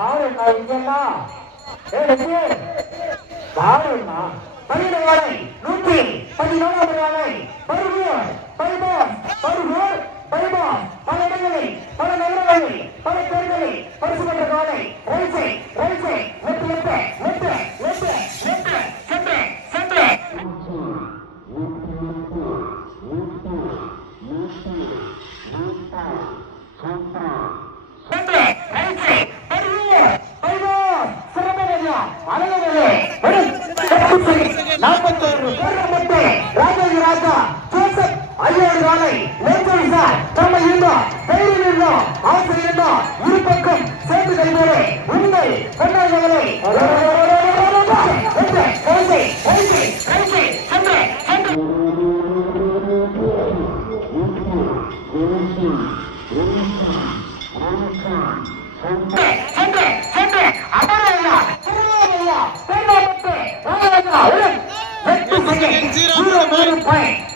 பாருண்ணா இங்கண்ணா பாருண்ணா பன்னிரண்டு வாழை நூற்றி பதினாலாவது வாழை பருகூர் பைபாஸ் பருகூர் பைபாஸ் பல இடங்களில் பல நகரங்களில் பல பேர்களில் பரிசு பெற்ற காலை. நாற்பத்தோரு பேரமட்டு ராஜாஜி ராஜா ஜோசப் ஐயோடு வாழை நேற்று சார் நம்ம இருந்தோம் தைரியம் இருந்தோம் ஆசை இருந்தோம் இரு பக்கம் சேர்ந்து கைவோடு உங்கள் கொண்டாடுகளை சென்று சென்று playing.